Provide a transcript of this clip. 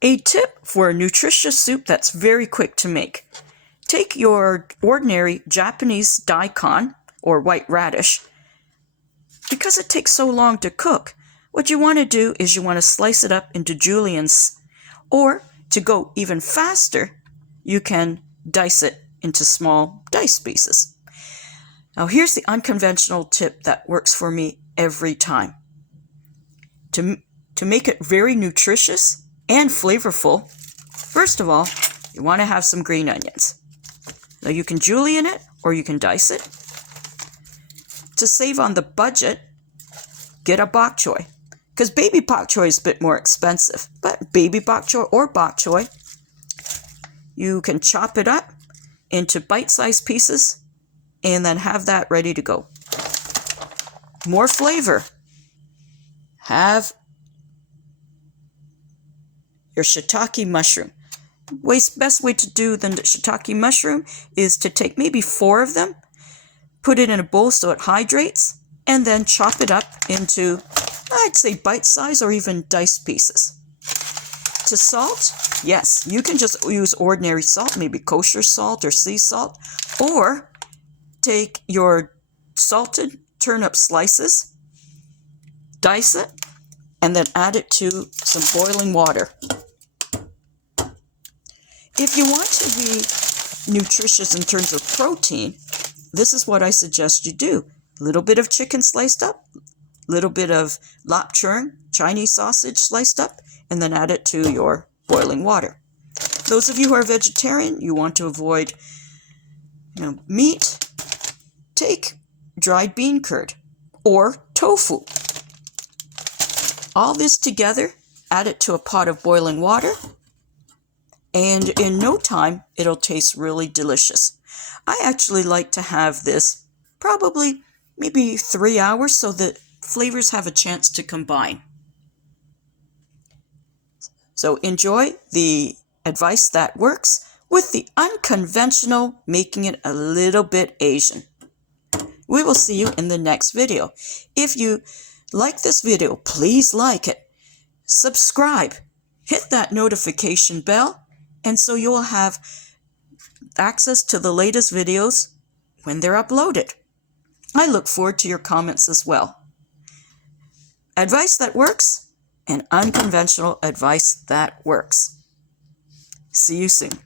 A tip for a nutritious soup that's very quick to make. Take your ordinary Japanese daikon, or white radish. Because it takes so long to cook, what you want to do is you want to slice it up into juliennes. Or, to go even faster, you can dice it into small dice pieces. Now here's the unconventional tip that works for me every time. To make it very nutritious and flavorful, first of all, you want to have some green onions. Now you can julienne it or you can dice it. To save on the budget, get a bok choy. Because baby bok choy is a bit more expensive. But baby bok choy or bok choy, you can chop it up into bite-sized pieces and then have that ready to go. More flavor. Have your shiitake mushroom. Best way to do the shiitake mushroom is to take maybe 4 of them, put it in a bowl so it hydrates, and then chop it up into, I'd say, bite-size or even diced pieces. To salt, yes, you can just use ordinary salt, maybe kosher salt or sea salt, or take your salted turnip slices, dice it, and then add it to some boiling water. If you want to be nutritious in terms of protein, this is what I suggest you do. A little bit of chicken sliced up, a little bit of lap churn, Chinese sausage sliced up, and then add it to your boiling water. Those of you who are vegetarian, you want to avoid meat, take dried bean curd or tofu. All this together, add it to a pot of boiling water, and in no time, it'll taste really delicious. I actually like to have this probably maybe 3 hours so that flavors have a chance to combine. So enjoy the advice that works with the unconventional, making it a little bit Asian. We will see you in the next video. If you like this video, please like it, subscribe, hit that notification bell, and so you will have access to the latest videos when they're uploaded. I look forward to your comments as well. Advice that works and unconventional advice that works. See you soon.